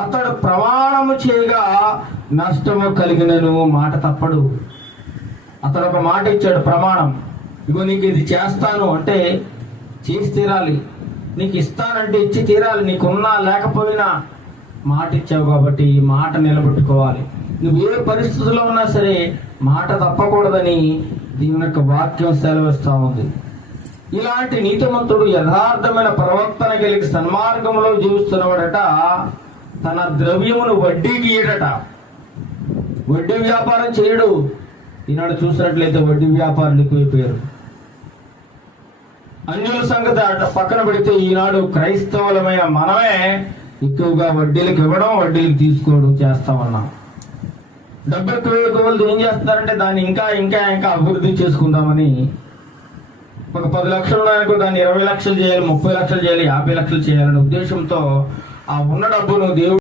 అతడు ప్రమాణము చేయగా నష్టము కలిగినను మాట తప్పడు. అతడు ఒక మాట ఇచ్చాడు, ప్రమాణం. ఇగో నీకు ఇది చేస్తాను అంటే చేసి తీరాలి, నీకు ఇస్తానంటే ఇచ్చి తీరాలి. నీకున్నా లేకపోయినా మాట ఇచ్చావు కాబట్టి ఈ మాట నిలబెట్టుకోవాలి. నువ్వు ఏ పరిస్థితుల్లో ఉన్నా సరే మాట తప్పకూడదని దేవుని యొక్క వాక్యం సెలవిస్తూ ఉంది. ఇలాంటి నీతిమంతుడు యథార్థమైన ప్రవర్తన కలిగి సన్మార్గంలో జీవిస్తున్నవాడట తన ద్రవ్యమును వడ్డీకి ఇయ్యడట. వడ్డీ వ్యాపారం చేయడు. ఈనాడు చూసినట్లయితే వడ్డీ వ్యాపారులు ఎక్కువైపోయారు. అన్యుల సంగతి అట పక్కన పెడితే ఈనాడు క్రైస్తవులమైన మనమే ఎక్కువగా వడ్డీలకు ఇవ్వడం, వడ్డీలకు తీసుకోవడం చేస్తా ఉన్నాం. డబ్బు ఎక్కువ ఏం చేస్తున్నారంటే దాన్ని ఇంకా ఇంకా ఇంకా అభివృద్ధి చేసుకుందామని ఒక 10 లక్షలు ఉన్నాయనుకో దాన్ని 20 లక్షలు చేయాలి, 30 లక్షలు చేయాలి, 50 లక్షలు చేయాలనే ఉద్దేశంతో ఆ ఉన్న డబ్బును దేవుడు